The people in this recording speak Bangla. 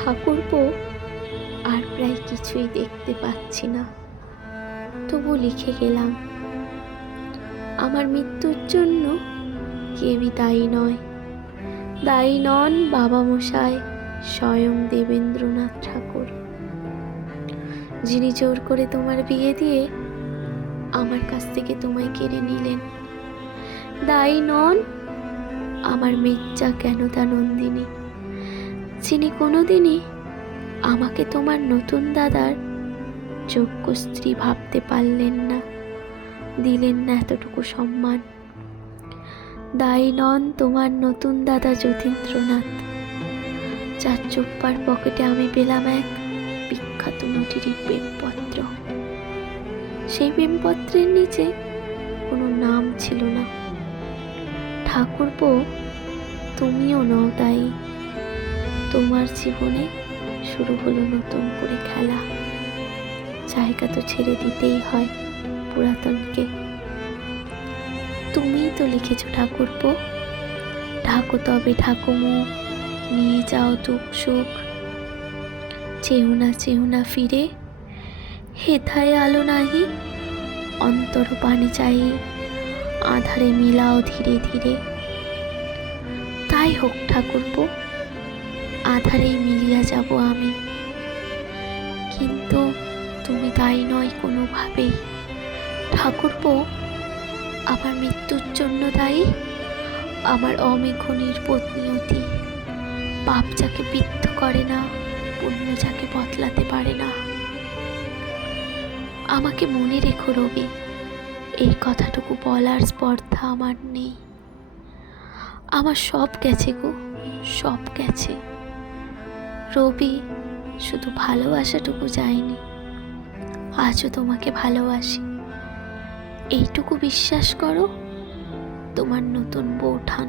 ঠাকুরপো আর প্রায় কিছুই দেখতে পাচ্ছি না, তবু লিখে গেলাম। আমার মৃত্যুর জন্য কেউই দায়ী নয়, দায়ী নন বাবা মশাই স্বয়ং দেবেন্দ্রনাথ ঠাকুর, যিনি জোর করে তোমার বিয়ে দিয়ে আমার কাছ থেকে তোমায় কেড়ে নিলেন। দায়ী নন আমার মির্জা কেনতা নন্দিনী, যিনি কোনোদিনই আমাকে তোমার নতুন দাদার যোগ্য স্ত্রী ভাবতে পারলেন না, দিলেন না এতটুকু সম্মান। দায়ী নন তোমার নতুন দাদা যতীন্দ্রনাথ, যার চোপ্পার পকেটে আমি পেলাম এক বিখ্যাত নটিরির প্রেমপত্র। সেই প্রেমপত্রের নিচে কোনো নাম ছিল না। ঠাকুরপো, তুমিও নও দায়ী, তোমার জীবনে শুরু হলো নতুন করে খেলা। জায়গা তো ছেড়ে দিতেই হয় পুরাতনকে। তুমিই তো লিখেছ ঠাকুরপো, ঢাকো তবে ঢাকো মুখ, নিয়ে যাও দুঃখ সুখ, চেও না ফিরে, হেথায় আলো নাহি, অন্তর পানি চাই, আধারে মিলাও ধীরে ধীরে। তাই হোক ঠাকুরপো, আধারেই মিলিয়া যাব আমি, কিন্তু তুমি দায়ী নয় কোনোভাবেই। ঠাকুরপো, আমার মৃত্যুর জন্য দায়ী আমার অমেঘ নির্পত্নিয়তি, পাপ যাকে বিদ্ধ করে না, পুণ্য যাকে বদলাতে পারে না। আমাকে মনে রেখো রবি, এই কথাটুকু বলার স্পর্ধা আমার নেই। আমার সব গেছে গো, সব গেছে। রবি, শুধু ভালোবাসাটুকু যায়নি, আজও তোমাকে ভালোবাসি। এইটুকু বিশ্বাস করো, তোমার নতুন বউঠান।